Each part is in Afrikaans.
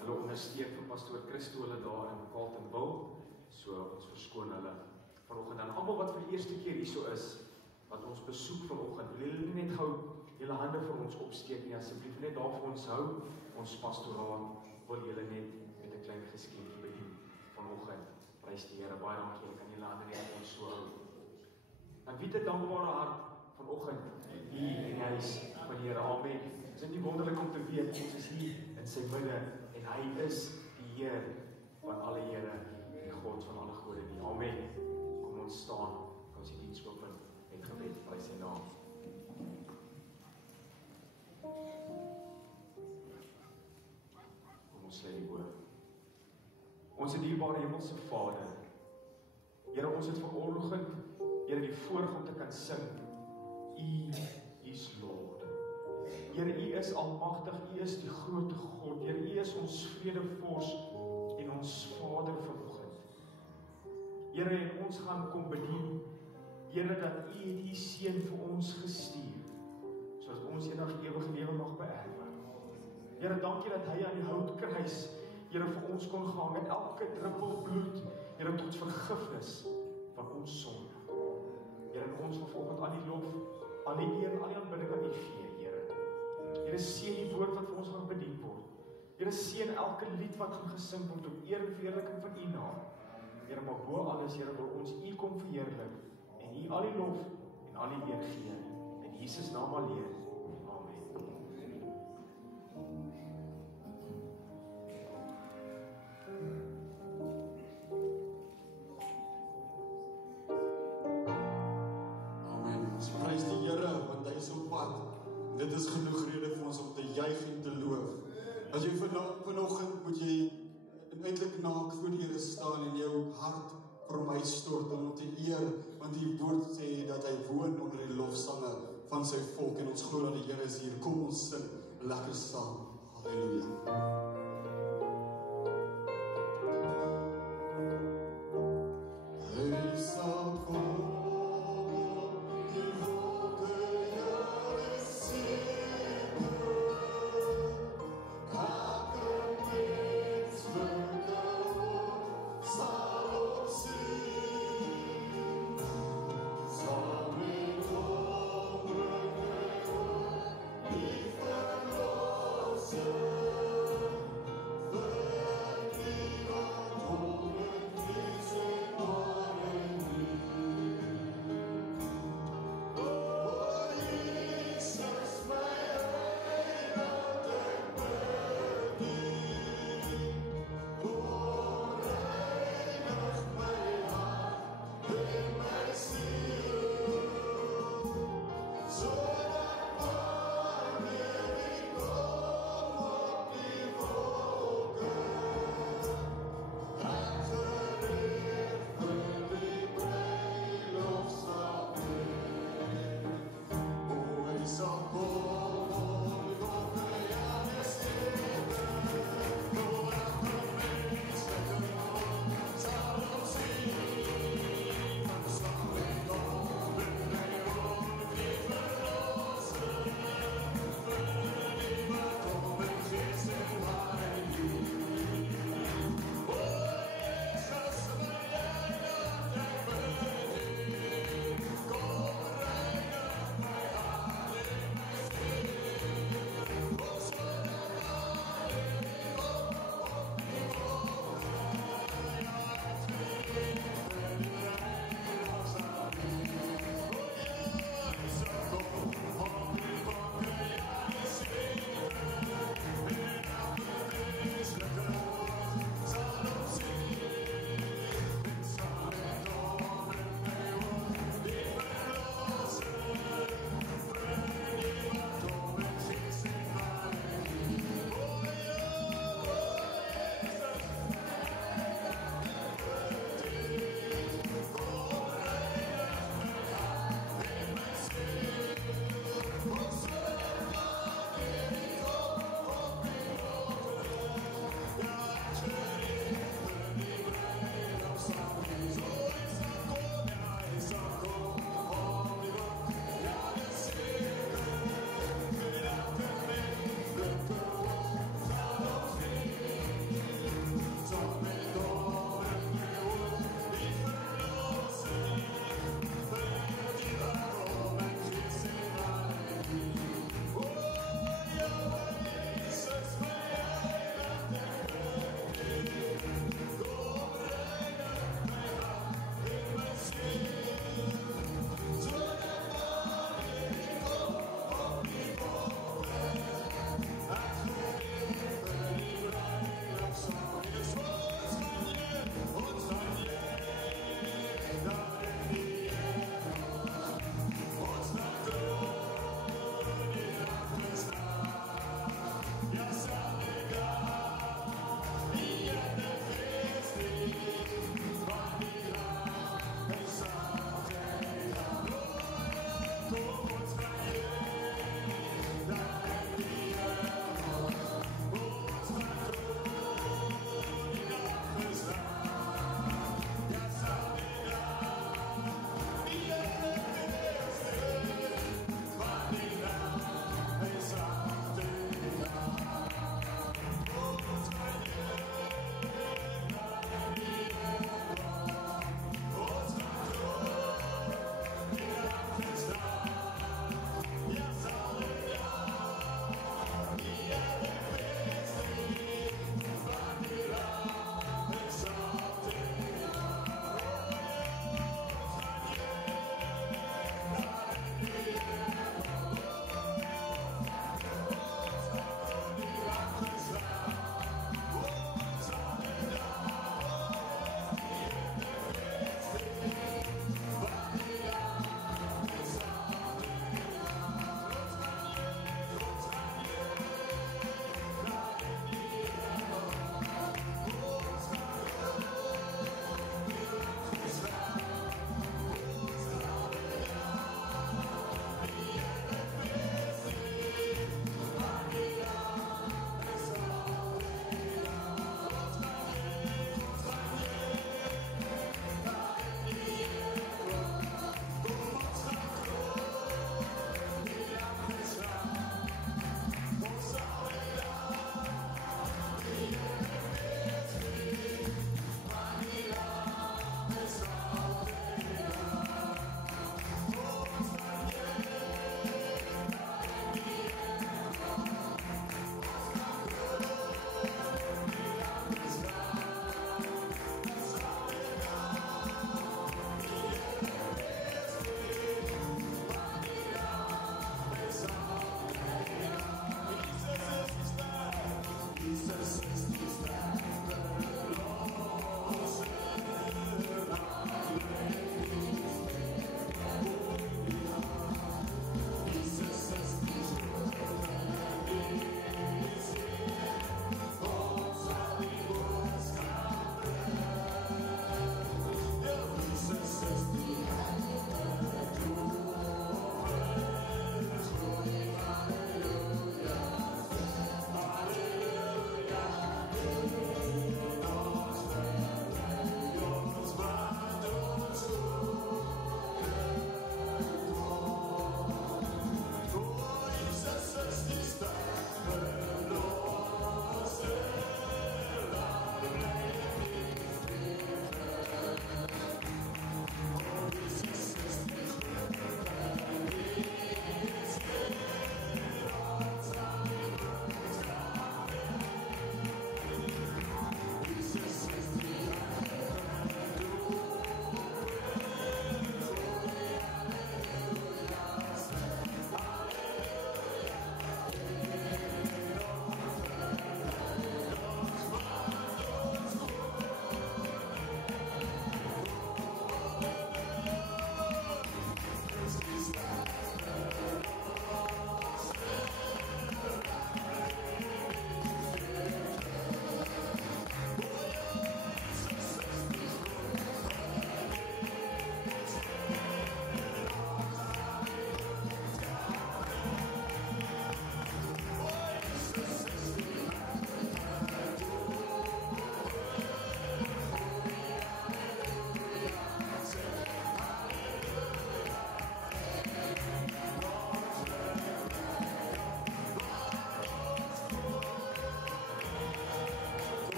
Hulle ondersteun vir pastoor Christo hulle daar in Carletonville, so ons verskoon hulle vanoggend. En almal wat vir die eerste keer hierso is, wat ons besoek vanoggend, wil julle net gou julle hande vir ons opsteek nie, asseblief net daar vir ons hou, ons pastoraat wil julle net met 'n klein geskenkie bedien vanoggend. Prys die Here, baie dankie, julle kan julle hande net vir ons so hou. En wie het 'n dankbare hart vanoggend hier in die huis van die Here, amen. Is dit nie wonderlik om te weet, ons is hier in sy midde, en hy is die Heer van alle Here, die God van alle gode nie, amen. Kom ons staan, kom ons die diens open, met gebed, prys sy naam. Kom ons lê die oor. Ons dierbare hemelse Vader, Here, ons het vanoggend, Here, die voorreg om te kan sing, U is Lord. Here, U is almagtig, U is die grote God. Here, U is ons vredevors en ons Vader vanoggend. Here, en ons gaan kom bedien, Here, dat U het U seun vir ons gestuur, sodat ons ewige lewe mag beerwe. Here, dankie dat hy aan die houtkruis, Here, vir ons kon gaan met elke druppel bloed, Here, tot vergifnis van ons sonde. Here, en ons wil vanoggend al die lof, al die eer, al die aanbidding aan U gee, Here. Here, seën die woord wat vir ons gaan bedien word. Here, seën elke lied wat gaan gesing word tot eer en verheerliking van U naam. Here, maar bo alles, Here, wil ons U kom verheerlik en U al die lof en al die eer gee. In Jesus naam alleen. Amen. Prys die Here, want hy is op pad. Dit is genoeg rede vir ons om te juig en te loof. As jy vanoggend moet jy eintlik naak voor die Here staan en jou hart vir hom uitstort om te eer, want die woord sê dat hy woon onder die lofsange van sy volk en ons glo dat die Here is hier. Kom ons sing lekker saam. Halleluja. Hy sal kom.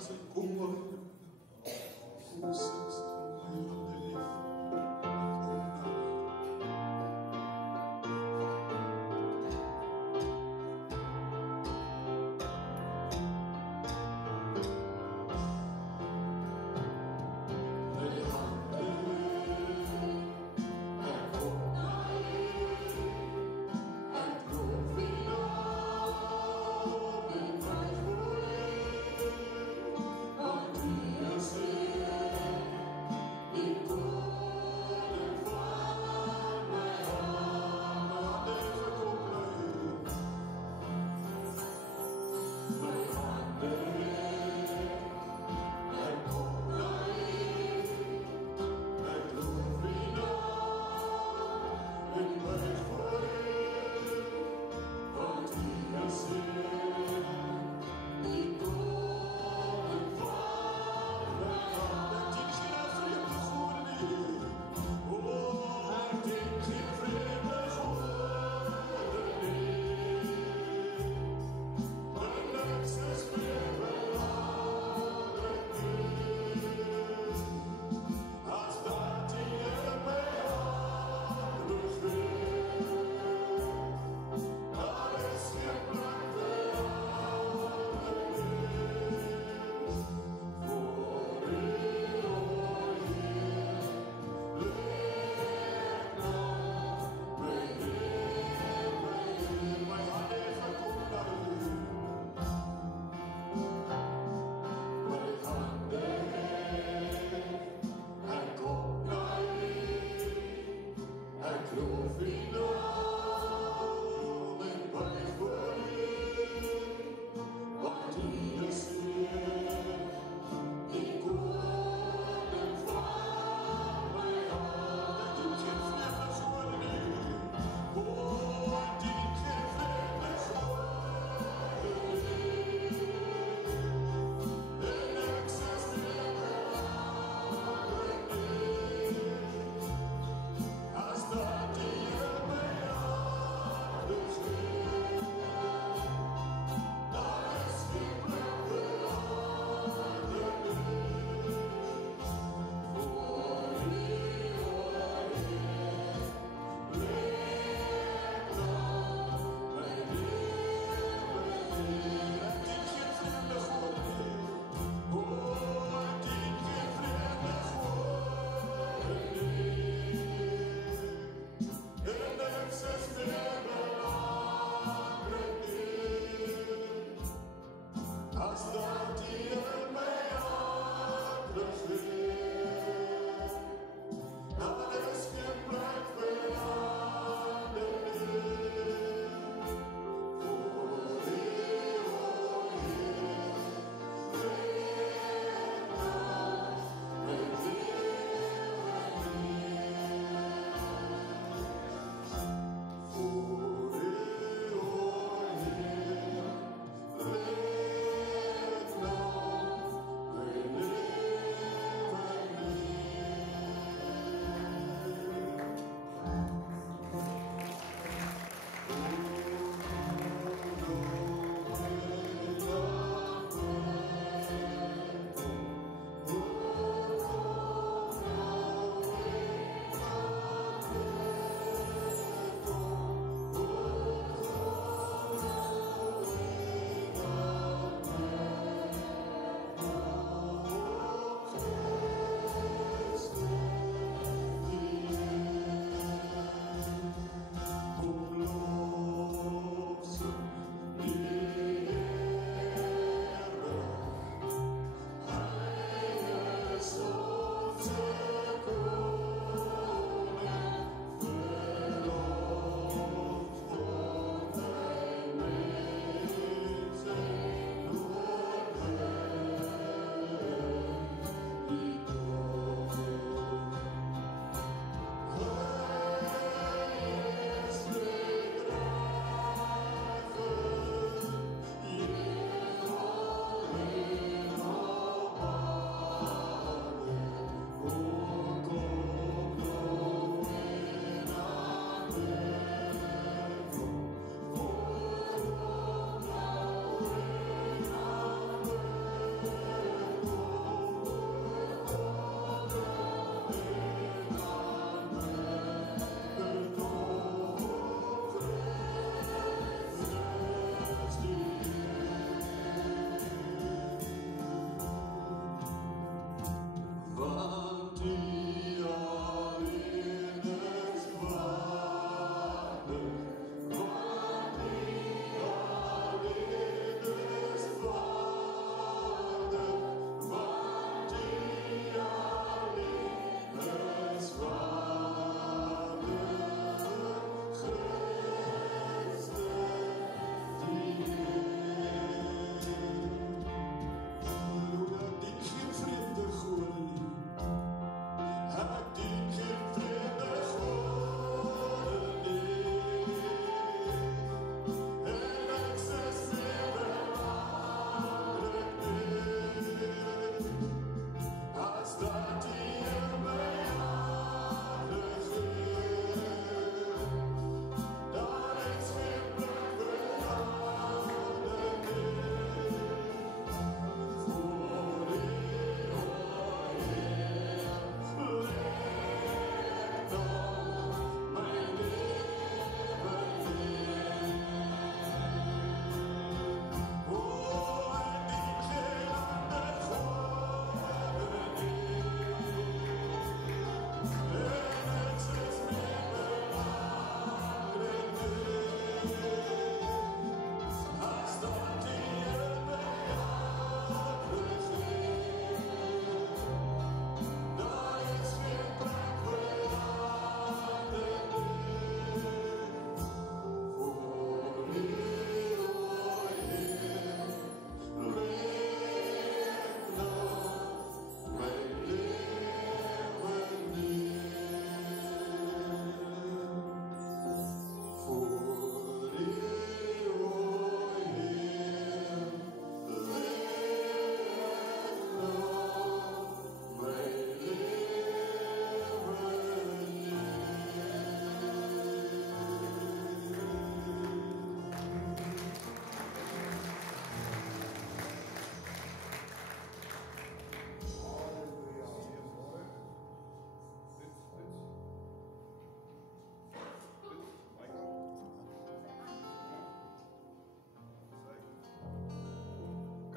as hy kom, kom sit my hande lief. Thank you.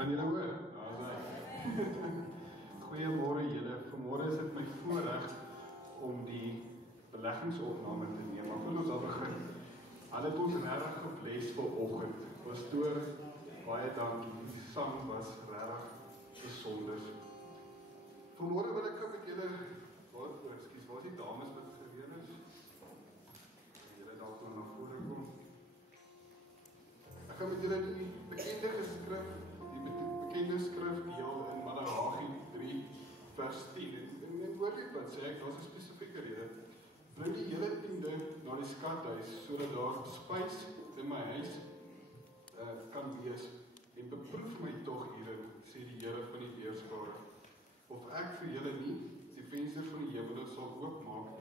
Kan julle hoor? Goeiemôre julle. Vanmôre is dit my voorreg om die beleggingsopname te neem. Maar voor ons al begin, hulle het ons regtig gebless vanoggend. Pastoor, baie dankie. Die sang was regtig besonder. Vanmôre wil ek met julle, waar is die dames wat gereed is? Julle dalk nou na vore kom. Ek gaan met julle die bekende skrif deel in Maleagi 3 vers 10. En woordlik wat sê ek, daar's 'n spesifieke rede. Bring die hele 10de na die skathuis, sodat daar spys in my huis kan wees. En beproef my tog hierin, sê die Here van die heerskare, of ek vir julle nie die vensters van die hemel sal oopmaak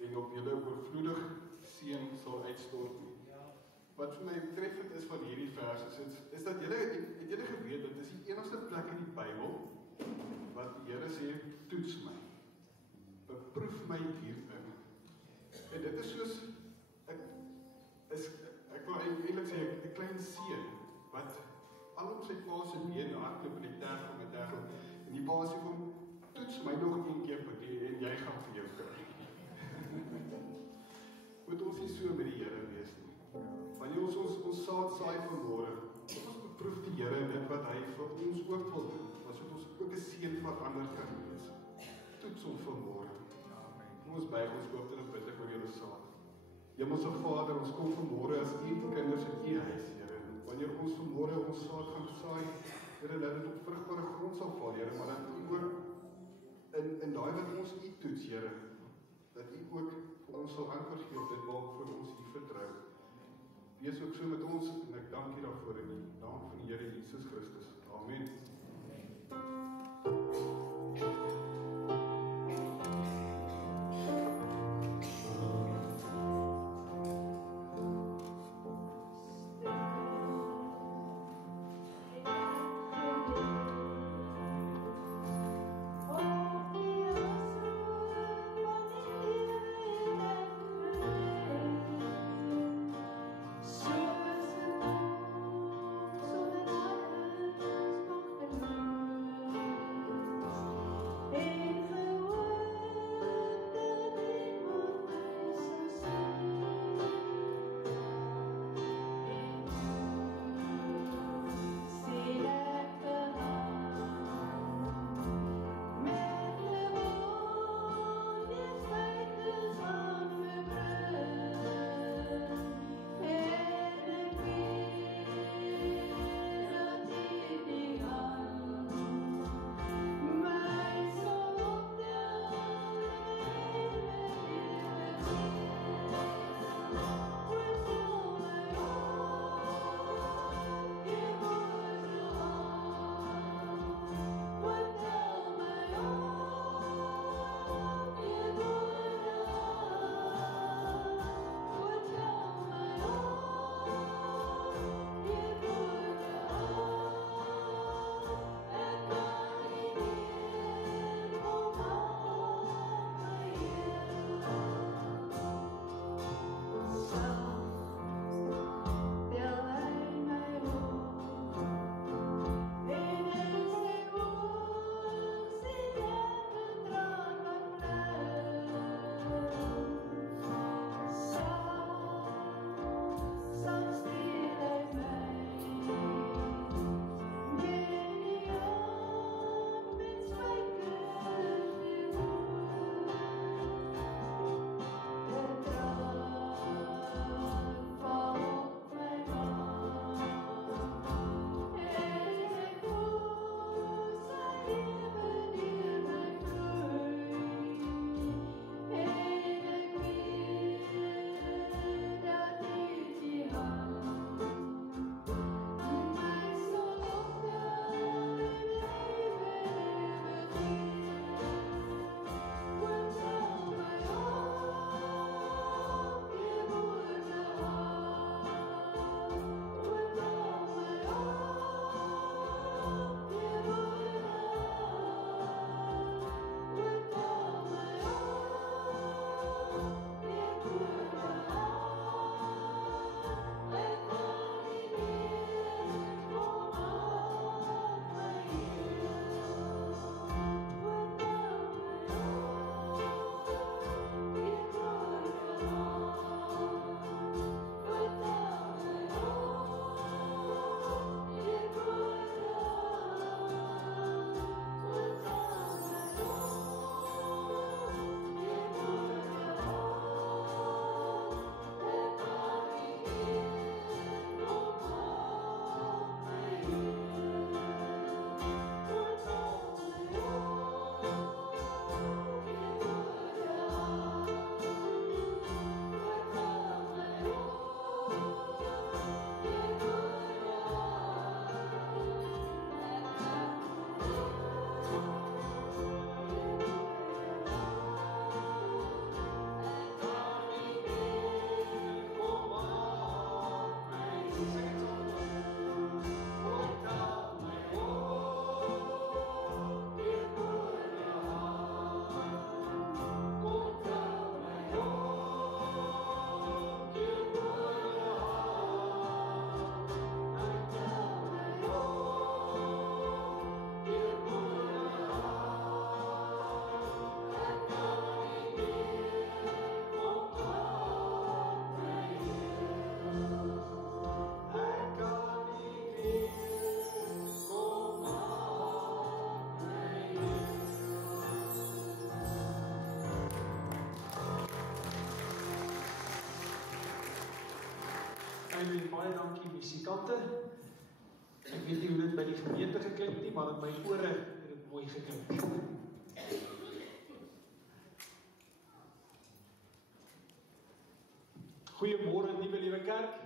en op julle oorvloedig seën sal uitstort nie. Wat vir my treffend is van hierdie vers is dat julle het julle geweet dat dit is die enigste plek in die Bybel wat die Here sê, toets my. Beproef my hierin. En dit is soos ek wil eintlik sê 'n klein seun wat al op sy pa se been hardloop in die tergel en die pa sê van toets my nog een keer en jy gaan vir jou kry. Moet ons nie so met die Here wees nie. Wanneer ons saad saai vanmôre, ons beproef die Here in dit wat hy vir ons ook wil doen, sodat ons ook 'n seën vir ander kan wees. Toets ons vanmôre. Kom ons buig ons hoofde en bid ek oor julle saad. Hemelse Vader, ons kom vanmôre as u kinders in u huis, Here. Wanneer ons vanmôre ons saad gaan saai, Here, dat dit op vrugbare grond sal val, Here, maar dat u ook in daai wat ons u toets, Here, dat u ook vir ons sal antwoord gee op dit wat vir ons u vertrou. Wees ook so met ons en ek dank u daarvoor in die naam van die Here Jesus Christus. Amen. So baie dankie musikante. Ek weet nie hoe dit by die gemeente geklink nie, maar in my ore het dit mooi geklink. Goeiemôre Nuwe Lewe Kerk.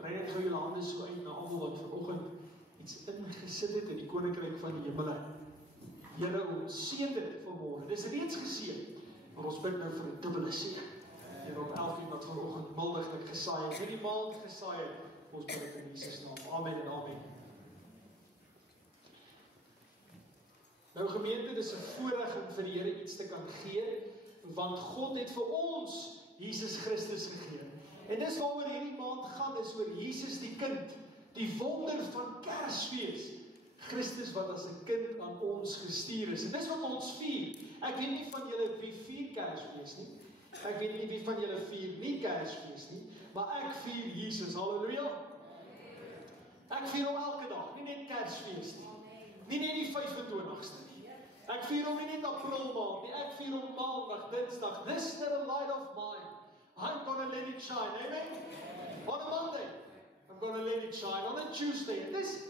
Brei net gou julle hande so uit na almal wat vanoggend iets ingesit het in die koninkryk van die hemele. Here, ons seën dit vanmôre. Dis reeds geseën, maar ons bid nou vir 'n dubbele seën. En op elkeen wat vanoggend mildiglik gesaai het, hierdie maand gesaai het, ons bid dit in Jesus naam. Amen en amen. Nou gemeente, dis 'n voorreg om vir die Here iets te kan gee, want God het vir ons Jesus Christus gegee. En dis waaroor hierdie maand gaan, is oor Jesus die kind, die wonder van Kersfees. Christus wat as 'n kind aan ons gestuur is. En dis wat ons vier. Ek weet nie van julle wie vier Kersfees nie. Ek weet nie wie van julle vier nie Kersfees nie, maar ek vier Jesus. Halleluja. Ek vier hom elke dag, nie net Kersfees nie. Nie net die 25ste nie. Ek vier hom nie net April maand nie, ek vier hom Maandag, Dinsdag. This little light of mine, I'm gonna let it shine, amen? On a Monday, I'm gonna let it shine. On a Tuesday, en dis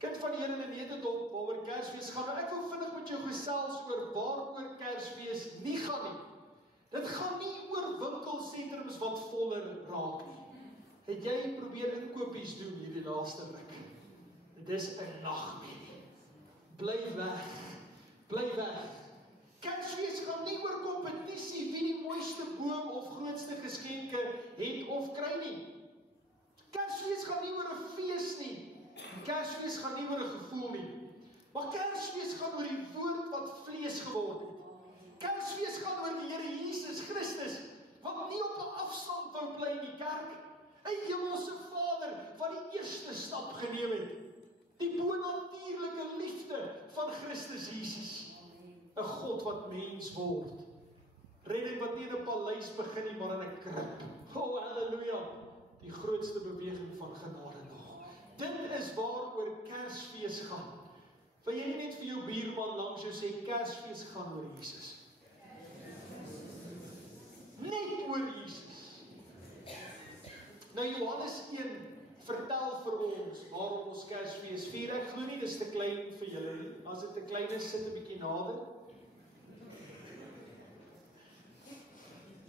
kind van die Here in die Netedop, waaroor Kersfees gaan. Nou ek wil vinnig met jou gesels oor waaroor Kersfees nie gaan nie. Dit gaan nie oor winkelsentrums wat voller raak nie. Het jy probeer inkopies doen hierdie laaste week? Dit is 'n nagmerrie. Bly weg. Bly weg. Kersfees gaan nie oor kompetisie wie die mooiste boom of grootste geskenke het of kry nie. Kersfees gaan nie oor 'n fees nie. Kersfees gaan nie oor 'n gevoel nie. Maar Kersfees gaan oor die woord wat vlees geword het. Kersfees gaan oor die Here Jesus Christus, wat nie op 'n afstand wou bly in die kerk. 'n Hemelse Vader wat die eerste stap geneem het. Die bonatuurlike liefde van Christus Jesus. 'n God wat mens word. Redding wat nie in 'n paleis begin nie, maar in 'n krib. Oh, halleluja. Die grootste beweging van genade nog. Dit is waaroor Kersfees gaan. Wil jy net vir jou buurman langs jou sê, Kersfees gaan oor Jesus. Net oor Jesus. Nou Johannes 1 vertel vir ons waarom ons Kersfees vier. Ek glo nie dis te klein vir julle nie. As dit te klein is, sit 'n bietjie nader.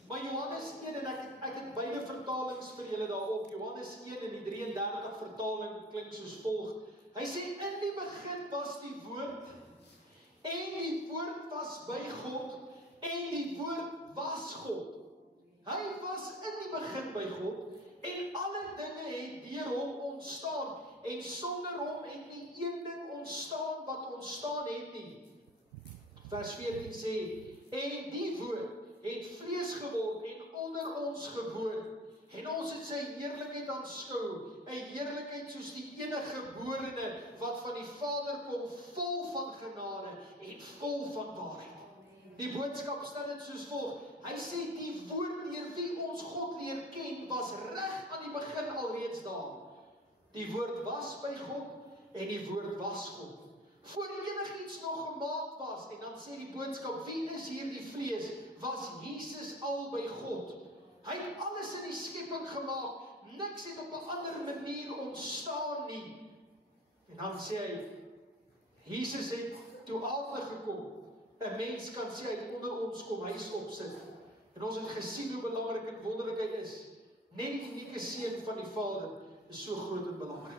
Maar Johannes 1, en ek het beide vertalings vir julle daarop. Johannes 1 in die 33 vertaling klink soos volg. Hy sê, in die begin was die woord, en die woord was by God, en die woord was God. Hy was in die begin by God, en alle dinge het deur hom ontstaan, en sonder hom het nie een ding ontstaan wat ontstaan het nie. Vers 14 sê, en die woord het vlees geword en onder ons gewoon, en ons het sy heerlikheid aanskou, 'n heerlikheid soos die enige geborene wat van die Vader kom, vol van genade en vol van waarheid. Die boodskap stel dit soos volg. Hy sê die woord deur wie ons God leer ken, was reg aan die begin alreeds daar. Die woord was by God en die woord was God. Voor enigiets nog gemaak was, en dan sê die boodskap, wie is hier die vlees, was Jesus al by God. Hy het alles in die skepping gemaak, niks het op 'n ander manier ontstaan nie. En dan sê hy, Jesus het toe aarde gekom. 'n Mens kan sê, hy het onder ons kom huis opsit. En ons het gesien hoe belangrik en wonderlik hy is. Net die unieke seun van die Vader is so groot en belangrik.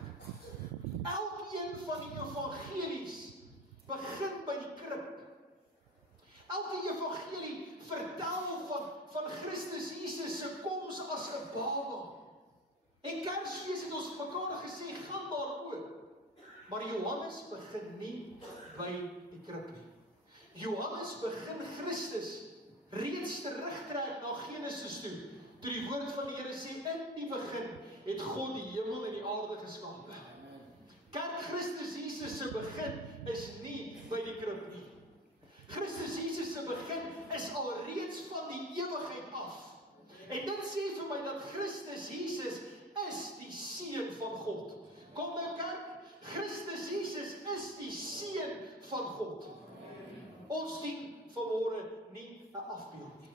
Elkeen van die evangelies begin by die krib. Elke evangelie vertel van Christus Jesus se koms as 'n baba. En Kersfees het ons mekaar gesê, gaan daaroor. Maar Johannes begin nie by die krib nie. Johannes begin Christus reeds terugtrek na Genesis toe. Toe die woord van die Here sê, in die begin het God die hemel en die aarde geskape. Kerk, Christus Jesus se begin is nie by die krib nie. Christus Jesus se begin is alreeds van die ewigheid af. En dit sê vir my dat Christus Jesus is die seun van God. Kom nou kerk, Christus Jesus is die seun van God. Ons dien vanmôre nie 'n afbeeld nie.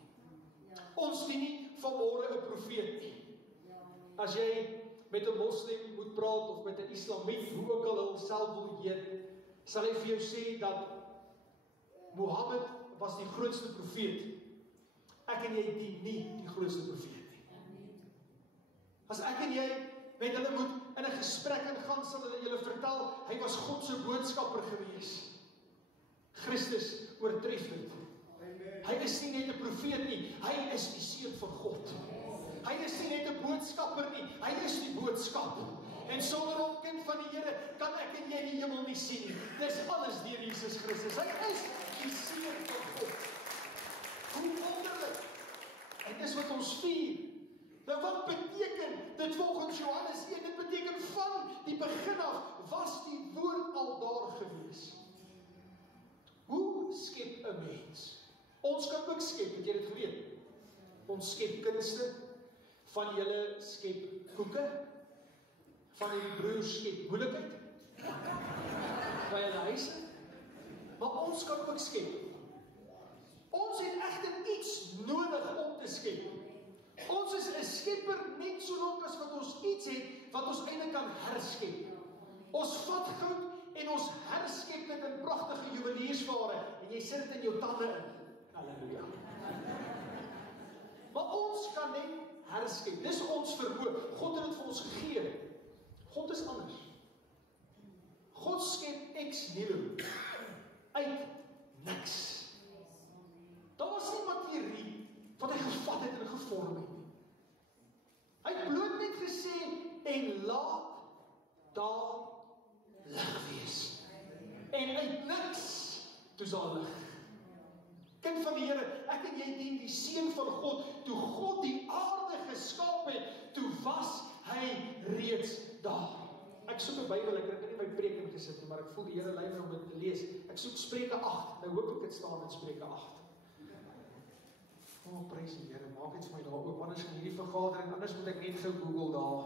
Ons dien nie vanmôre 'n profeet nie. As jy met 'n moslim moet praat of met 'n islamiet, hoe ook al hulle self wil heet, sal hy vir jou sê dat Mohammed was die grootste profeet. Ek en jy dien nie die grootste profeet nie. As ek en jy met hulle moet in 'n gesprek ingaan, sal hulle julle vertel, hy was God se boodskapper gewees. Christus oortref dit. Hy is nie net 'n profeet nie, hy is die seun van God. Hy is nie net 'n boodskapper nie, hy is die boodskap. En sonder hom, kind van die Here, kan ek en jy die hemel nie sien nie. Dis alles deur Jesus Christus. Hy is die seun van God. Hoe wonderlik. En dis wat ons vier. Nou wat beteken dit volgens Johannes 1? Dit beteken van die begin af was die woord al daar gewees. Hoe skep 'n mens? Ons kan ook skep, het jy dit geweet? Ons skep kunste, van julle skep koeke, van die broers skep moeilikheid, by julle huise, maar ons kan ook skep. Ons het egter iets nodig om te skep. Ons is 'n skepper net so lank as wat ons iets het wat ons eintlik kan herskep. Ons vat goud en ons herskep dit in pragtige juweliersware en jy sit dit in jou tande in. Halleluja. Maar ons kan net herskep. Dis ons vermoë. God het dit vir ons gegee. God is anders. God skep ex nihilo uit niks. Daar was nie materie wat hy gevat het en gevorm het nie. Hy het bloot net gesê en laat daar lig wees. En uit niks toe sal lig. Kind van die Here, ek en jy dien die seun van God. Toe God die aarde geskaap het, toe was hy reeds daar. Ek soek 'n Bybel, ek het dit in my preek ingesit nie, maar ek voel die Here lei my om dit te lees. Ek soek Spreuke 8. Nou hoop ek dit staan in Spreuke 8. O, prys die Here, maak iets vir my daar oop, anders in hierdie vergadering, anders moet ek net gou Google daar.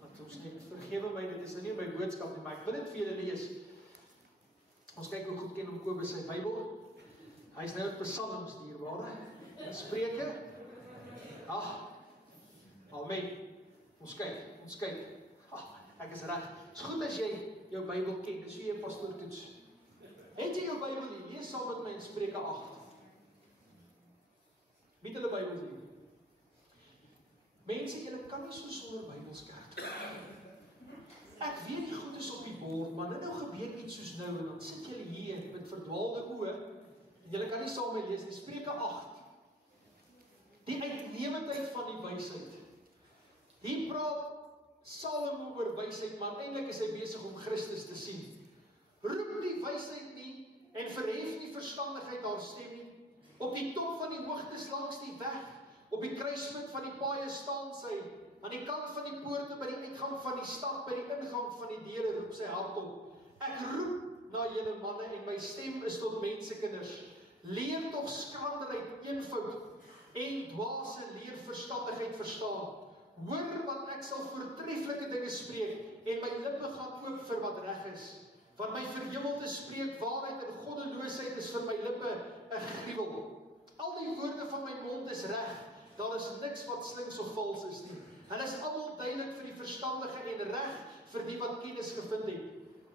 Want ons net vergewe my, dit is nou nie my boodskap nie, maar ek wil dit vir julle lees. Ons kyk hoe goed ken om Kobus sy Bybel. Hy is nou in Psalms dierbare. In Spreuke. Amen. Ons kyk. Ek is reg. Dit is goed as jy jou Bybel ken, dis wie jy pastoor toets. Het jy jou Bybel nie? Lees saam met my in Spreuke 8. Wie het hulle Bybels nie? Mense, julle kan nie so sonder Bybels kerk. Ek weet die goed is op die bord, maar nou gebeur iets soos nou, en dan sit julle hier met verdwaalde oë, en julle kan nie saam met my lees nie. Spreuke 8. Die uitnemendheid van die wysheid. Hier praat Salomo oor wysheid, maar eintlik is hy besig om Christus te sien. Roep die wysheid nie, en verhef die verstandigheid haar stem nie. Op die top van die hoogtes langs die weg, op die kruispunt van die paaie staan sy, aan die kant van die poorte, by die uitgang van die stad, by die ingang van die deure, roep sy hardop. Ek roep na julle manne, en my stem is tot mensekinders. Leer toch skranderheid, eenvoud, en dwaase leer verstandigheid verstaan. Hoor wat ek sal voortreffelike dinge spreek, en my lippe gaan oop vir wat reg is. Want my verhemelte spreek waarheid en goddeloosheid is vir my lippe 'n gruwel. Al die woorde van my mond is reg, daar is niks wat slinks of vals is nie. Hulle is almal duidelik vir die verstandige en reg vir die wat kennis gevind het.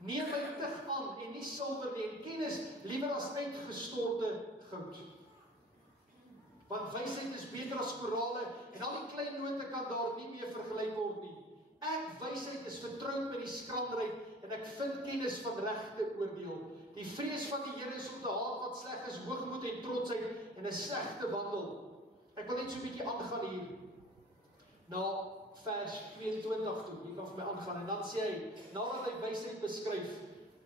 Neem my tig aan en nie silwer nie, en kennis liewer as uitgestorte goud. Want wysheid is beter as korale, en al die klein note kan daar nie meer vergelyk word nie. Ek, wysheid, is vertroud met die skranderheid, en ek vind kennis van regte oordeel. Die vrees van die Here is om te haat wat sleg is, hoogmoed en trotsheid, en 'n slegte wandel. Ek wil net so 'n bietjie aangaan hier, na vers 22 toe, hier kan vir my aangaan, en dan sê hy, nadat hy wysheid beskryf,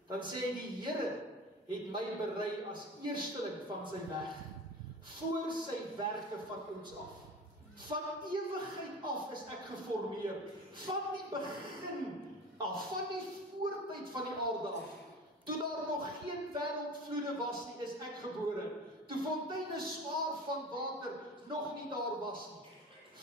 dan sê hy, die Here het my berei as eersteling van sy weg, voor sy werke van ons af. Van ewigheid af is ek geformeer, van die begin af, van die voortyd van die aarde af. Toe daar nog geen wêreldvloede was nie, is ek gebore. Toe fonteine swaar van water nog nie daar was nie.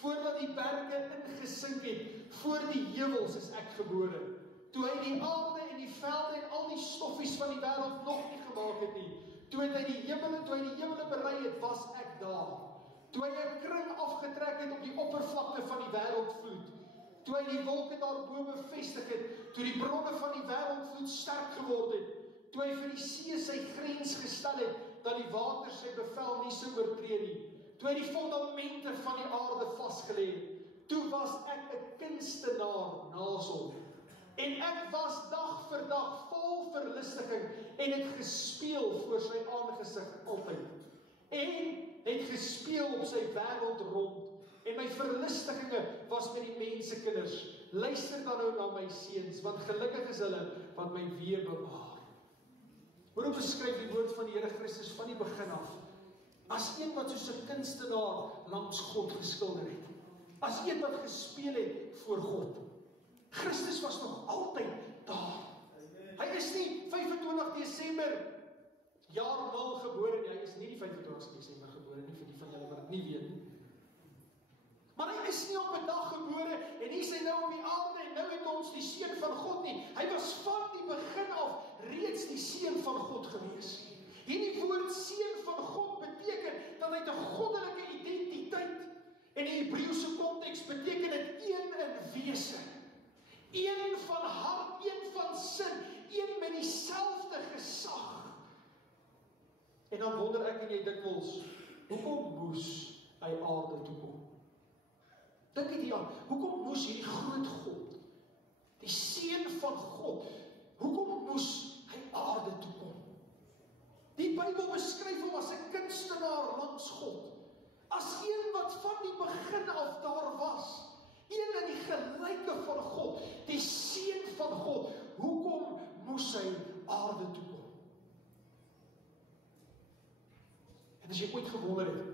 Voordat die berge ingesink het, voor die heuwels is ek gebore. Toe hy die aarde en die velde en al die stoffies van die wêreld nog nie gemaak het nie. Toe hy die hemele berei het, was ek daar. Toe hy 'n kring afgetrek het op die oppervlakte van die wêreldvloed. toe hy die wolke daarbo bevestig het, toe die bronne van die wêreldvloed sterk geword het, toe hy vir die see sy grens gestel het, dat die water sy bevel nie sou oortree nie, toe hy die fondamente van die aarde vasgelê het, toe was ek 'n kunstenaar naas hom. En ek was dag vir dag vol verlustiging en het gespeel voor sy aangesig altyd. En het gespeel op sy wêreld rond. En my verlustigings was met die mensekinders. Luister dan nou na my seuns, want gelukkig is hulle wat my weë bewaar. Hoe beskryf die woord van die Here Christus van die begin af? As een wat soos 'n kunstenaar langs God geskilder het. As een wat gespeel het voor God. Christus was nog altyd daar. Hy is nie 25 Desember jaar 0 gebore nie. Hy is nie die 25 Desember gebore nie, vir die van julle wat dit nie weet nie. Maar hy is nie op 'n dag gebore en hier is hy nou op die aarde en nou het ons die seun van God nie. Hy was van die begin af reeds die seun van God gewees. Hierdie woord seun van God beteken dat hy 'n goddelike identiteit. En in die Hebreëse konteks beteken dit een in wese. Een van hart, een van sin, een met dieselfde gesag. En dan wonder ek en jy dikwels, hoekom moes hy aarde toe kom? Dink dit hier aan, hoekom moes hierdie groot God, die seun van God, hoekom moes hy aarde toe kom? Die Bybel beskryf hom as 'n kunstenaar langs God. As een wat van die begin af daar was. Een in die gelyke van God. Die seun van God. Hoekom moes hy aarde toe kom? En as jy ooit gewonder het,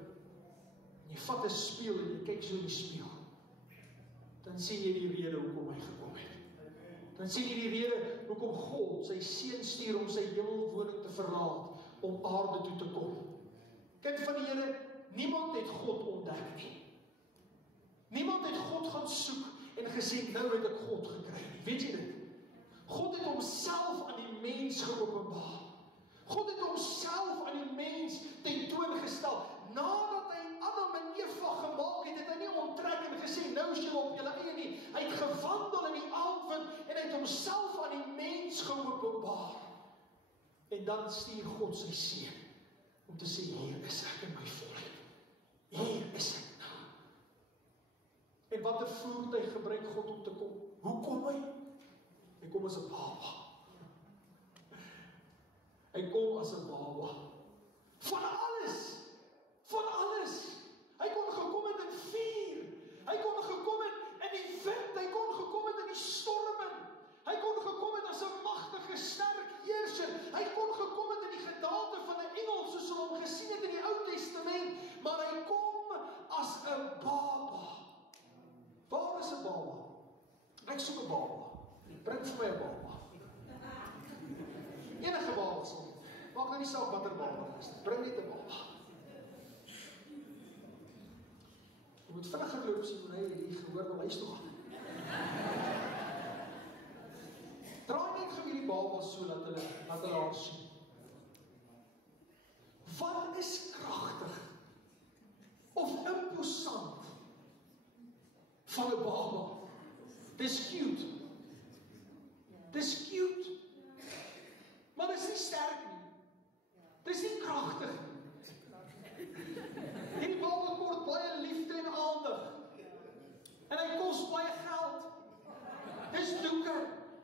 en jy vat 'n spieël en jy kyk so in die spieël, dan sien jy die rede hoekom hy gekom het. Dan sien jy die rede hoekom God sy seun stuur om sy hemelwoning te verlaat, om aarde toe te kom. Kind van die Here, niemand het God ontdek nie. Niemand het God gaan soek en gesê, nou het ek God gekry. Weet jy dit? God het homself aan die mens geopenbaar. God het homself aan die mens tentoongestel. Nadat hy Adam en Eva gemaak het, het hy nie onttrek en gesê, nou is julle op julle eie nie. Hy het gewandel in die aandwind en hy het homself aan die mens geopenbaar. En dan stuur God sy seun om te sê, hier is ek in my volheid. Hier is ek nou. En watter voertuig gebruik God om te kom? Hoe kom hy? Hy kom as 'n baba. Hy kom as 'n baba. Van alles. Van alles. Hy kon gekom het in vuur. Hy kon gekom het in die wind. Hy kon gekom het in die storme. Hy kon gekom het as 'n magtige, sterk heerser. Hy kon gekom het in die gedaante van 'n engel, soos ons hom gesien het in die Ou Testament. Maar hy kom as 'n baba. Waar is 'n baba? Ek soek 'n baba. Bring vir my 'n baba. Enige baba sal. Maak nou nie saak watter baba is. Bring net 'n baba. Jy moet vinniger loop as jy moet hy gehoor wil huis toe gaan. Draai net gou hierdie baba so dat hulle haar sien. Wat is kragtig of imposant van 'n baba? Dis cute. Dis cute. Maar dis nie sterk nie. Dis nie kragtig nie. Hierdie baba kort baie liefde en aandag. En hy kos baie geld. Dis doeke,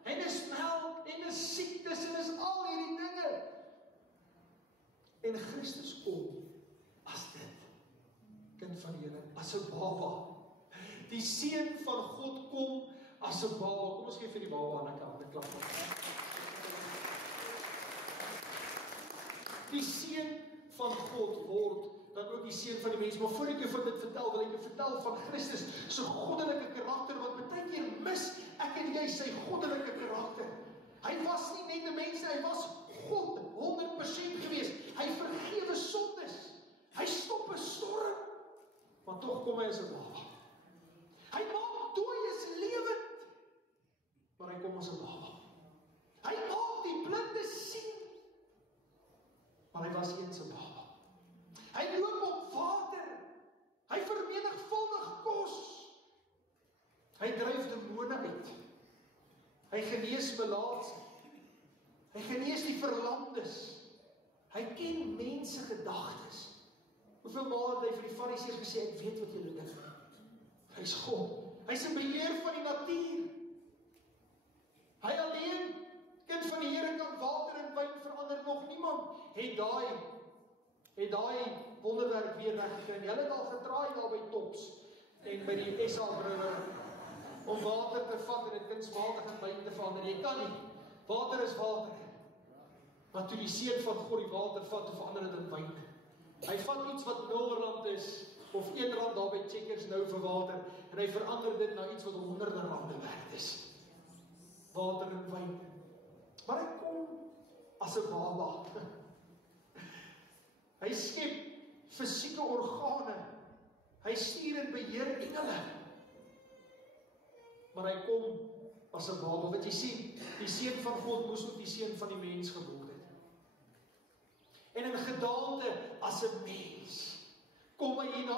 en dis melk, en dis siektes, en dis al hierdie dinge. En Christus kom as dit. Kind van die Here, as 'n baba. Die seun van God kom as 'n baba. Kom ons gee vir die baba 'n klap. 'n klap. Die seun van God word dan ook die seun van die mens. Maar voor ek jou van dit vertel, wil ek jou vertel van Christus se goddelike karakter, want baie keer mis ek en jy sy goddelike karakter. Hy was nie net 'n mens, hy was God 100% gewees. Hy vergewe sondes. Hy stop 'n storm. Maar tog kom hy as 'n baba. Hy maak dooies lewend. Maar hy kom as 'n baba. Hy maak die blindes sien. Maar hy was eens 'n baba. Hy loop op water. Hy vermenigvuldig kos. Hy dryf genees melaatse. Hy genees die verlamdes. Hy ken mense gedagtes. Hoeveel maal het hy vir die Fariseërs gesê, ek weet wat julle dink. Hy's God. Hy's in beheer van die natuur. Hy alleen, kind van die Here, kan water in wyn verander. Nog niemand het daai wonderwerk weer weggekry. Hulle het al getraai daar by Tops en by die SA Brewer om water te vat en dit kunsmatig in wyn te verander. Jy kan nie. Water is water. Maar toe die Seun van God die water vat, toe verander dit in wyn. Hy vat iets wat R0 is, of R1 daar by Checkers nou vir water, en hy verander dit na iets wat honderde rande werd is. Water en wyn. Maar hy kom as 'n baba. Hy skep fisieke organe. Hy stuur en beheer engele. Maar hy kom as 'n baba. Wat jy sien, die Seun van God moes ook die Seun van die mens geword het. En in gedaante as 'n mens kom hy hier na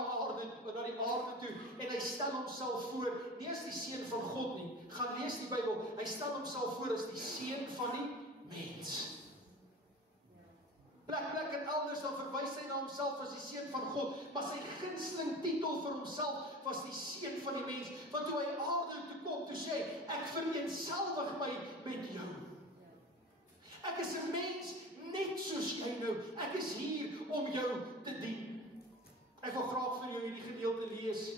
die aarde toe en hy stel homself voor, nie as die Seun van God nie. Gaan lees die Bybel. Hy stel homself voor as die Seun van die mens. Plek en elders dan verwys hy na homself as die Seun van God, maar sy gunsteling titel vir homself was die Seun van die mens, want toe hy aarde toe kom, toe sê, ek vereenselwig my met jou. Ek is 'n mens net soos jy nou, ek is hier om jou te dien. Ek wil graag vir jou hierdie gedeelte lees,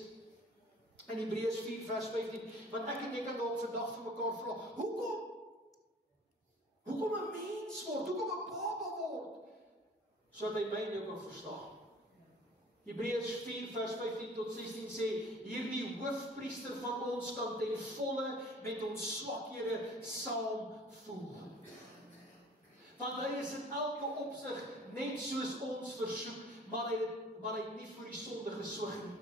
in Hebreërs 4 vers 15, want ek en jy kan dalk vandag vir mekaar vra, hoekom 'n mens word, hoekom 'n baba word? Sodat hy my en jou kan verstaan. Hebreërs 4 vers 15 tot 16 sê, hierdie hoofpriester van ons kan ten volle met ons swakhede saam voel. Want hy is in elke opsig net soos ons versoek, maar hy het nie vir die sonde gesoog nie.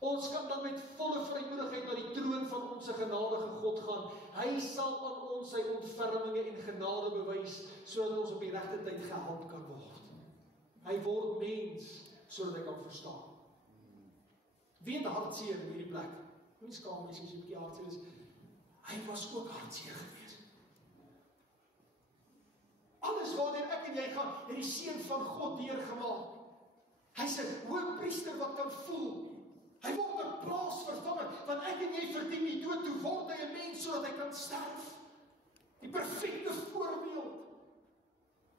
Ons kan dan met volle vrymoedigheid na die troon van ons genadige God gaan. Hy sal aan ons sy ontferminge en genade bewys, sodat ons op die regte tyd gehelp kan word. Hy word mens, sodat hy kan verstaan. Wie het hartseer in hierdie plek? Nie skaam as jy 'n bietjie hartseer is. Hy was ook hartseer geweest. Alles waarheen ek en jy gaan, het die Seun van God deurgemaak. Hy's 'n hoëpriester wat kan voel. Hy word 'n plaasvervanger, want ek en jy verdien die dood, toe word hy 'n mens sodat hy kan sterf. Die perfekte voorbeeld.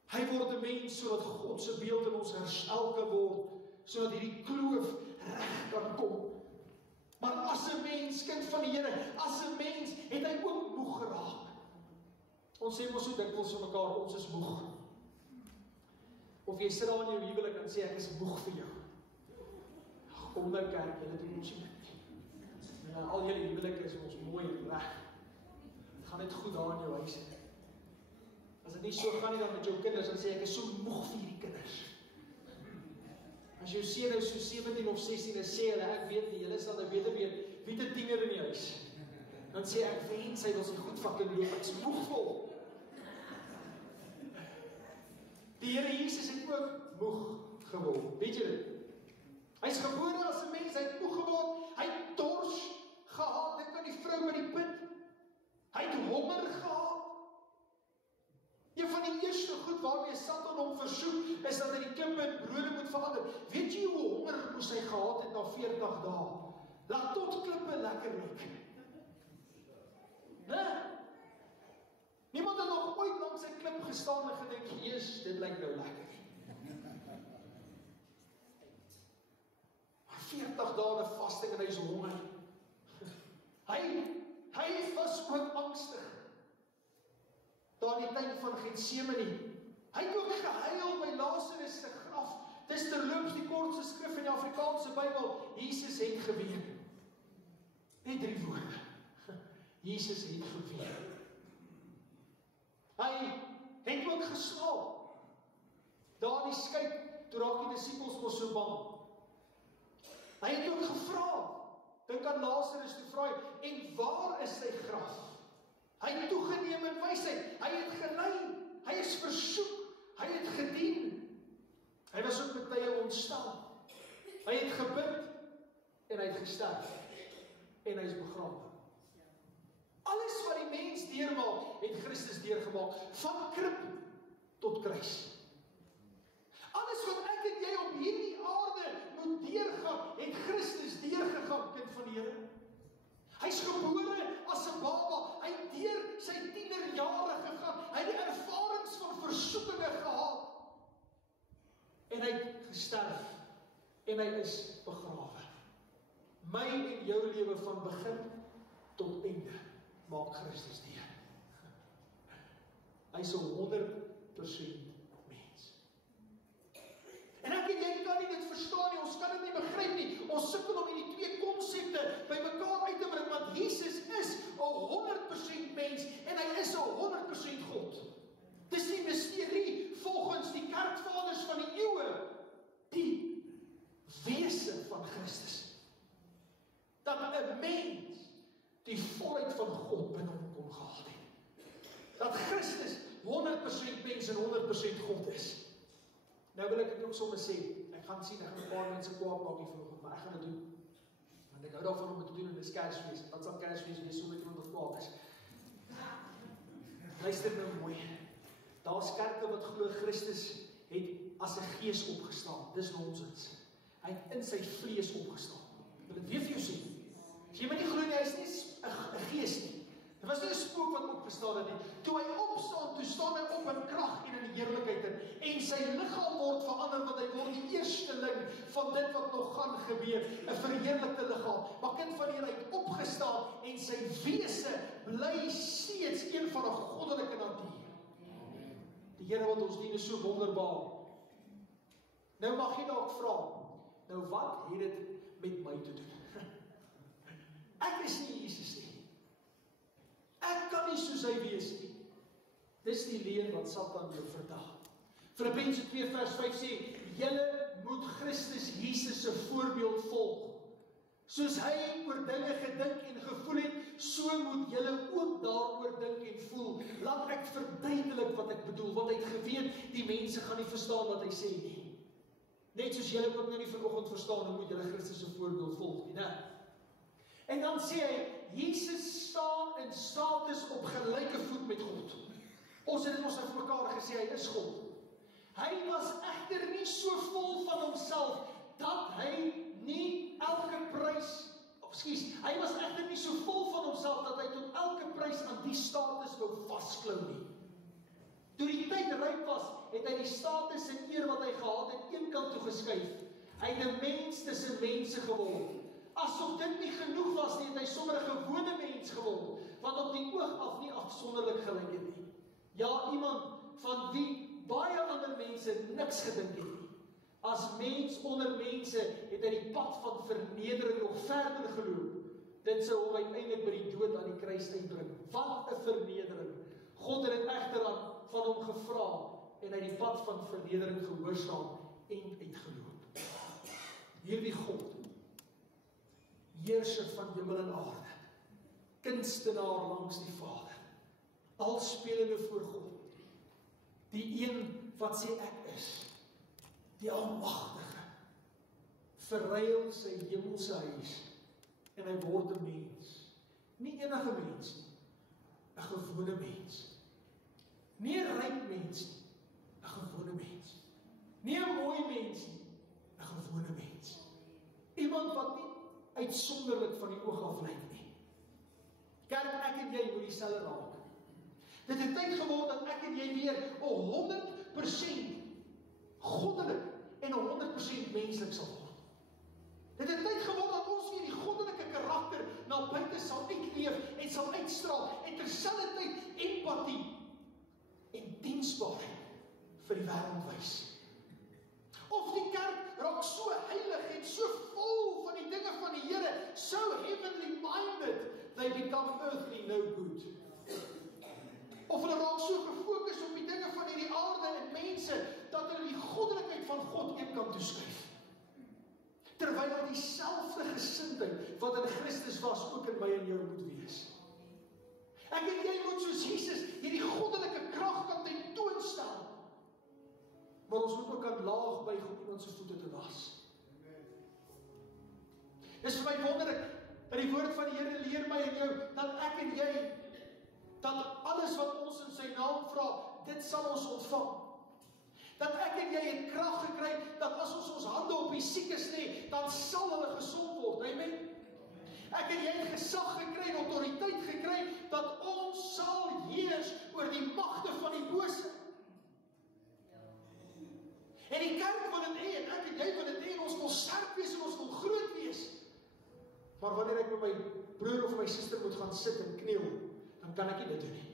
Hy word 'n mens sodat God se beeld in ons herstel kan word, sodat hierdie kloof reg kan kom. Maar as 'n mens, kind van die Here, as 'n mens, het hy ook moeg geraak. Ons sê mos so dikwels vir mekaar, ons is moeg. Of jy sit daar in jou huwelik en sê, ek is moeg vir jou. Kom nou kerk, julle doen ons nie. Ja, al julle huwelike is ons mooi en reg. Het gaan net goed daar in jou huis. As dit nie so gaan nie dan met jou kinders, dan sê ek is so moeg vir hierdie kinders. As jou seun nou so 17 of 16 is, sê hulle, ek weet nie, julle sal nou beter weet, wie het 10er in die huis? Dan sê ek, wens hy wil sy goed fucking loop, ek is moeg vol. Die Here Jesus het ook moeg geword. Weet jy dit? Hy is gebore as 'n mens, hy het moeg geword, hy het dors gehad, dit kan die vrou by die put. Hy het honger gehad. Een van die eerste goed waarmee Satan hom versoek, is dat hy die klippe in brode moet verander. Weet jy hoe honger moes hy gehad het na 40 dae? Laat tot klippe lekker lyk. Nee? Niemand het nog ooit langs sy klip gestaan en gedink, Jesus, dit lyk nou lekker. Maar 40 dae vasting en hy is honger. Hy was ook angstig. Daar in die tuin van Getsemane. Hy het ook gehuil by Lazarus se graf. Dis terloops die kortste skrif in die Afrikaanse Bybel. Jesus het geween. Net 3 woorde. Jesus het geween. Hy het ook geslaap. Daar in die skei, toe raak die disippels mos so bang. Hy het ook gevra. Dink aan Lazarus toe vra hy, en waar is sy graf? Hy het toegeneem in wysheid. Hy het gelei. Hy is versoek. Hy het gedien. Hy was ook met tye ontstel. Hy het gebid en hy het gesterf. En hy is begrawe. Alles wat die mens deurmaak, het Christus deurgemaak, van krib tot kruis. Alles wat ek en jy op hierdie aarde moet deurgaan, het Christus deurgegaan, kind van die Here. Hy's gebore as 'n baba, hy het deur sy tienerjare gegaan, hy het die ervarings van versoekinge gehad, en hy het gesterf, en hy is begrawe. My en jou lewe van begin tot einde, maak Christus deur. Hy is 100% mens. En ek en jy kan nie dit verstaan nie, ons kan dit nie begryp nie, ons sukkel om hierdie twee konsepte by mekaar uit te bring, want Jesus is 100% mens, en hy is 100% God. Dis die misterie volgens die kerkvaders van die eeue, die wese van Christus. Dat 'n mens die volheid van God binne hom kon gehad het. Dat Christus 100% mens en 100% God is. Nou wil ek dit ook sommer sê, ek gaan sien, ek gaan 'n paar mense kwaad maak hier vanoggend, maar ek gaan dit doen. Want ek hou daarvan om dit te doen en dis Kersfees. Wat sal Kersfees wees sonder iemand wat kwaad is? Luister nou mooi. Daar's kerke wat glo Christus het as 'n gees opgestaan. Dis nonsens. Hy het in sy vlees opgestaan. Wil ek weer vir jou sê? As jy my nie glo nie, hy is nie 'n gees nie. Dit was nie 'n spook wat opgestaan het nie. Toe hy opstaan, toe staan hy op in krag en in die heerlikheid in. En sy liggaam word verander, want hy word die eersteling van dit wat nog gaan gebeur. 'n verheerlikte liggaam. Maar kind van die Here, hy het opgestaan en sy wese bly steeds een van 'n goddelike natuur. Die Here wat ons dien is so wonderbaar. Nou mag jy dalk vra, nou wat het dit met my te doen? Ek is nie Jesus nie. Ek kan nie soos hy wees nie. Dis die leer wat Satan jou vertel. Filippense 2 vers 5 sê, julle moet Christus Jesus se voorbeeld volg. Soos hy oor dinge gedink en gevoel het, so moet julle ook daaroor dink en voel. Laat ek verduidelik wat ek bedoel, want hy het geweet, die mense gaan nie verstaan wat hy sê nie. Net soos julle ook nou nie vanoggend verstaan, hoe moet julle Christus se voorbeeld volg nie, né? En dan sê hy, Jesus staan in status op gelyke voet met God. Ons het dit ons vir mekaar gesê, hy is God. Hy was egter nie so vol van homself, dat hy nie elke prys, hy was egter nie so vol van homself, dat hy tot elke prys aan die status wou vasklou nie. Toe die tyd ryp was, het hy die status en eer wat hy gehad het, een kant toe geskuif. Hy het 'n mens tussen mense geword. Asof dit nie genoeg was nie, het hy sommer 'n gewone mens geword, wat op die oog af nie afsonderlik gelyk het nie. Ja, iemand van wie baie ander mense niks gedink het nie. As mens onder mense het hy die pad van vernedering nog verder geloop. Dit sou hom uiteindelik by die dood aan die kruis uitbring. Wat 'n vernedering. God het dit egter van hom gevra en hy die pad van vernedering gehoorsaam en uitgeloop. Hierdie God, heerser van hemel en aarde, kunstenaar langs die Vader, alspelende voor God, die een wat sê ek is, die almagtige, verruil sy hemelse huis, en hy word 'n mens, nie enige mens nie, 'n gewone mens, nie 'n ryk mens nie, 'n gewone mens, nie 'n mooi mens nie, 'n gewone mens, iemand wat nie uitsonderlik van die oog af lyk nie. Kerk, ek en jy moet dieselfde raak. Dit het tyd geword dat ek en jy weer 100% goddelik en 100% menslik sal word. Dit het tyd geword dat ons weer die goddelike karakter na buite sal uitleef en sal uitstraal en terselfdertyd empatie en diensbaarheid vir die wêreld wys. Of die kerk raak so heilig en so vol van die dinge van die Here, so heavenly minded, they become earthly no good. Of hulle raak so gefokus op die dinge van hierdie aarde en mense, dat hulle die goddelikheid van God een kant toeskuif. Terwyl dieselfde gesindheid wat in Christus was, ook in my en jou moet wees. Ek en jy moet soos Jesus hierdie goddelike krag kan tentoonstel. Maar ons moet ook aan laag buig om iemand se voete te was. Dis vir my wonderlik, dat die woord van die Here leer my en jou, dat ek en jy dat alles wat ons in sy naam vra, dit sal ons ontvang. Dat ek en jy het krag gekry, dat as ons hande op die siekes lê, dan sal hulle gesond word. Amen. Ek en jy het gesag gekry en autoriteit gekry, dat ons sal heers oor die magte van die bose. En die kerk wil dit hê, en ek en jy wil dit hê, en ons wil sterk wees en ons wil groot wees. Maar wanneer ek met my broer of my suster moet gaan sit en kniel, dan kan ek nie dit doen nie.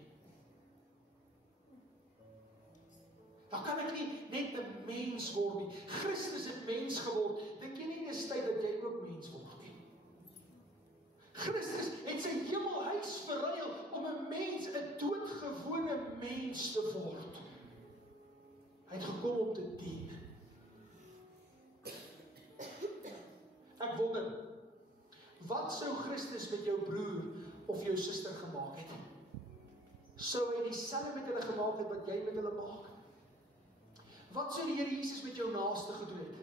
Dan kan ek nie net 'n mens word nie. Christus het mens geword. Dink jy nie dis tyd dat jy ook mens word nie? Christus het sy hemelhuis verruil om 'n mens, 'n doodgewone mens te word. Hy het gekom om te dien. Ek wonder, wat sou Christus met jou broer of jou suster gemaak het? Sou hy dieselfde met hulle gemaak het wat jy met hulle maak? Wat sou die Here Jesus met jou naaste gedoen het?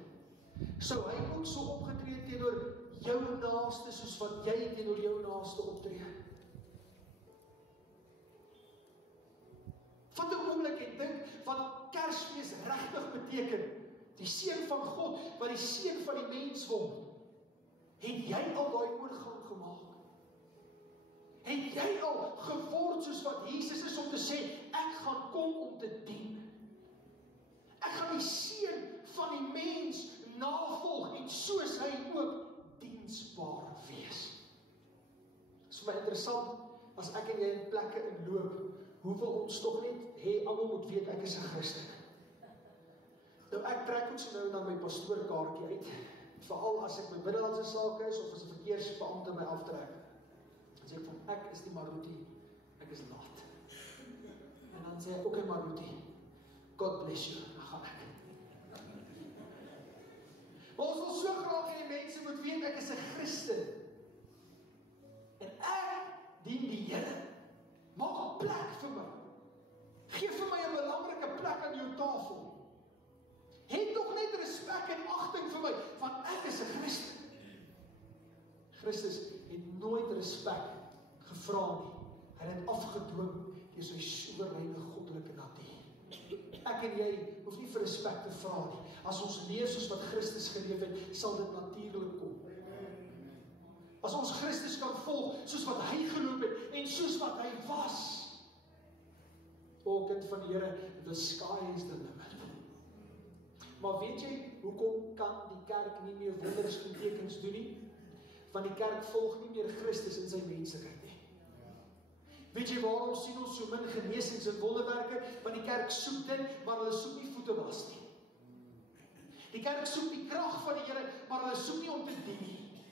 Sou hy ook so opgetree teenoor jou naaste soos wat jy teenoor jou naaste optree? Vat 'n oomblik en dink wat Kersfees regtig beteken. Die seun van God, wat die seun van die mens word. Het jy al daai oorgang gemaak? Het jy al geword soos wat Jesus is om te sê, ek gaan kom om te dien. Ek gaan die seun van die mens navolg en soos hy ook diensbaar wees. Dit is vir my interessant, as ek en jy in plekke inloop, hoe wil ons toch net hê, almal moet weet ek is 'n Christen. Nou ek trek ook so nou dan my pastoorkaartjie uit, veral as ek met binnelandse sake is, of as 'n verkeersbeampte my aftrek. Dan sê ek van, ek is die Maruti, ek is laat. En dan sê ek, okay Maruti, God bless you, dan gaan ek. Maar ons wil so graag hê die mense moet weet, ek is 'n Christen. En ek dien die Here. Maak 'n plek vir my. Geef vir my 'n belangrike plek aan jou tafel. Het tog net respek en agting vir my, want ek is 'n Christen. Christus het nooit respek gevra nie. Hy het afgedwing deur sy soewereine goddelike natuur. Ek en jy hoef nie vir respek te vra nie. As ons leef soos wat Christus geleef het, sal dit natuurlik kom. As ons Christus kan volg soos wat hy geloop het en soos wat hy was. O kind van die Here, the sky is the limit. Maar weet jy, hoekom kan die kerk nie meer wonders en tekens doen nie? Want die kerk volg nie meer Christus in sy menslikheid nie. Weet jy waarom sien ons so min genesings en wonderwerke? Want die kerk soek dit, maar hulle soek nie voete was nie. Die kerk soek die krag van die Here, maar hulle soek nie om te dien nie.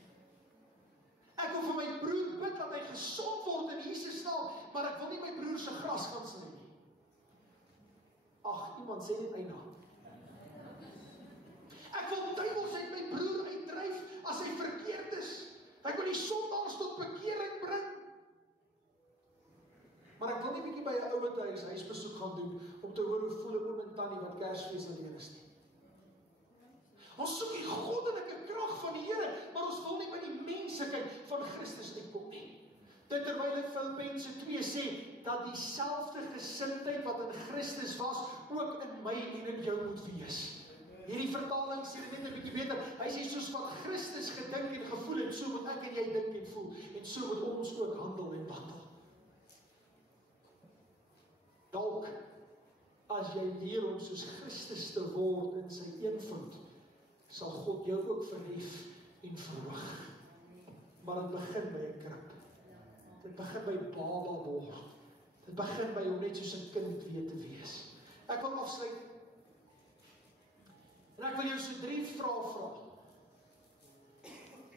Ek wil vir my broer bid dat hy gesond word in Jesus naam, maar ek wil nie my broer se gras gaan sny nie. Ag, iemand sê dit eina. Ek wil duiwels uit my broer uitdryf as hy verkeerd is. Ek wil die sondaars tot bekering bring. Maar ek wil nie bietjie by 'n ouete huisbesoek gaan doen om te hoor hoe voel 'n oom en tannie wat Kersfees alleen is nie. Ons soek die goddelike krag van die Here, maar ons wil nie by die menslikheid van Christus uitkom nie. Dit terwyl Filippense 2 sê, dat dieselfde gesindheid wat in Christus was, ook in my en in jou moet wees. Hierdie vertaling sê dit net 'n bietjie beter. Hy sê soos wat Christus gedink en gevoel het, so moet ek en jy dink en voel, en so moet ons ook handel en wandel. Dalk, as jy leer om soos Christus te word in sy eenvoud, sal God jou ook verhef en verhoog. Maar dit begin by 'n krib. Dit begin by baba word. Dit begin by om net soos 'n kind weer te wees. Ek wil afsluit. En ek wil jou so 3 vrae vra.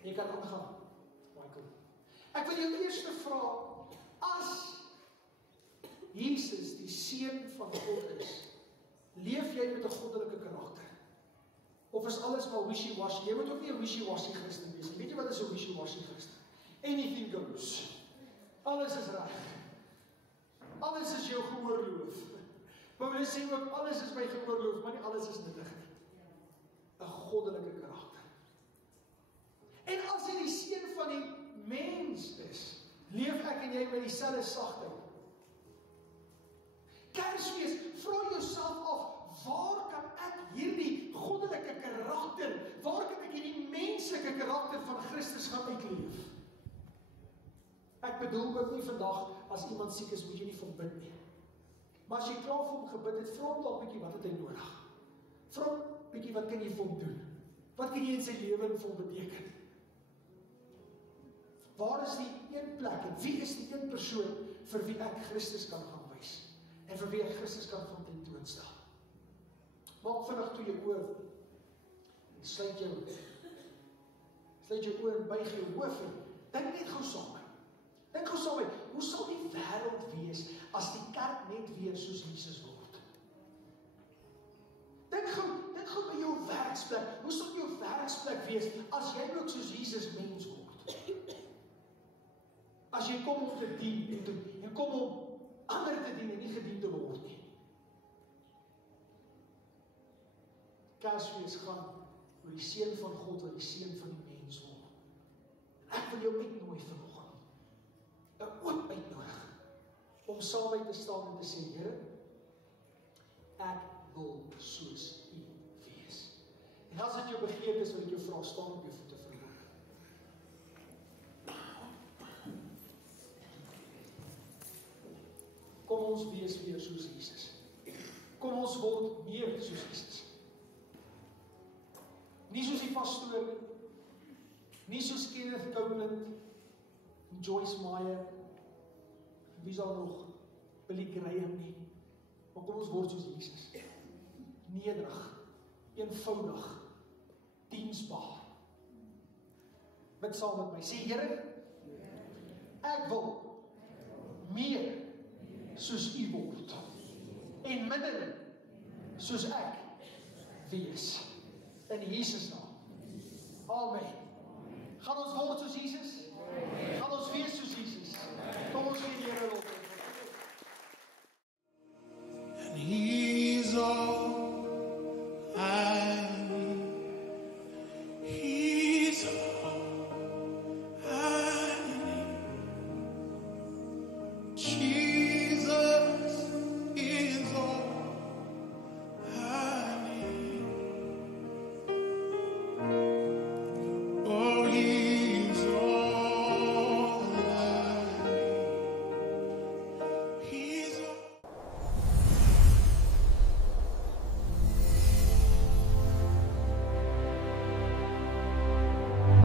Jy kan aangaan, Michael. Ek wil jou eerste vra, as Jesus die seun van God is, leef jy met 'n goddelike karakter? Of is alles maar wishy-washy? Jy moet ook nie 'n wishy-washy Christen wees nie. Weet jy wat is 'n wishy-washy Christen? Anything goes. Alles is reg. Alles is jou geoorloof. Maar hulle sê ook, alles is my geoorloof, maar nie alles is nuttig nie. 'n goddelike karakter. En as jy die seun van die mens is, leef ek en jy met dieselfde sagtheid, Kersfees, vra jouself af, waar kan ek hierdie goddelike karakter, waar kan ek hierdie menslike karakter van Christus gaan uitleef? Ek bedoel ook nie vandag, as iemand siek is, moet jy nie vir hom bid nie. Maar as jy klaar vir hom gebid het, vra hom dalk bietjie wat het hy nodig. Vra hom bietjie wat kan jy vir hom doen? Wat kan jy in sy lewe vir hom beteken? Waar is die een plek en wie is die een persoon vir wie ek Christus kan gaan wys? En vir wie ek Christus kan gaan tentoonstel? Maak vinnig toe jou oë. Sluit jou oë en buig jou hoof en dink net gou saam. Dink gou saam, hoe sal die wêreld wees as die kerk net weer soos Jesus word? Dink gou by jou werksplek. Hoe sal jou werksplek wees as jy ook soos Jesus mens word? As jy kom om te dien en kom om ander te dien en nie gedien te word nie. Kersfees gaan oor die seun van God wat die seun van die mens word. En ek wil jou uitnooi vanoggend. 'n oop uitnodiging om saam by te staan en te sê, Here, ek wil soos U wees. En as dit jou begeerte is, wil ek jou vra, staan op jou voete vanoggend. Kom ons wees weer soos Jesus. Kom ons word meer soos Jesus. Nie soos die pastoor nie. Nie soos Kenneth Copeland, Joyce Meyer, wie sal nog, Billy Graham nie. Maar kom ons word soos Jesus. Nederig, eenvoudig, diensbaar. Bid saam met my. Sê, Here, ek wil meer soos U word en minder soos ek wees. In Jesus naam. Amen. Gaan ons word soos Jesus? Gaan ons wees soos Jesus? Kom ons gee die Here lof. And He's all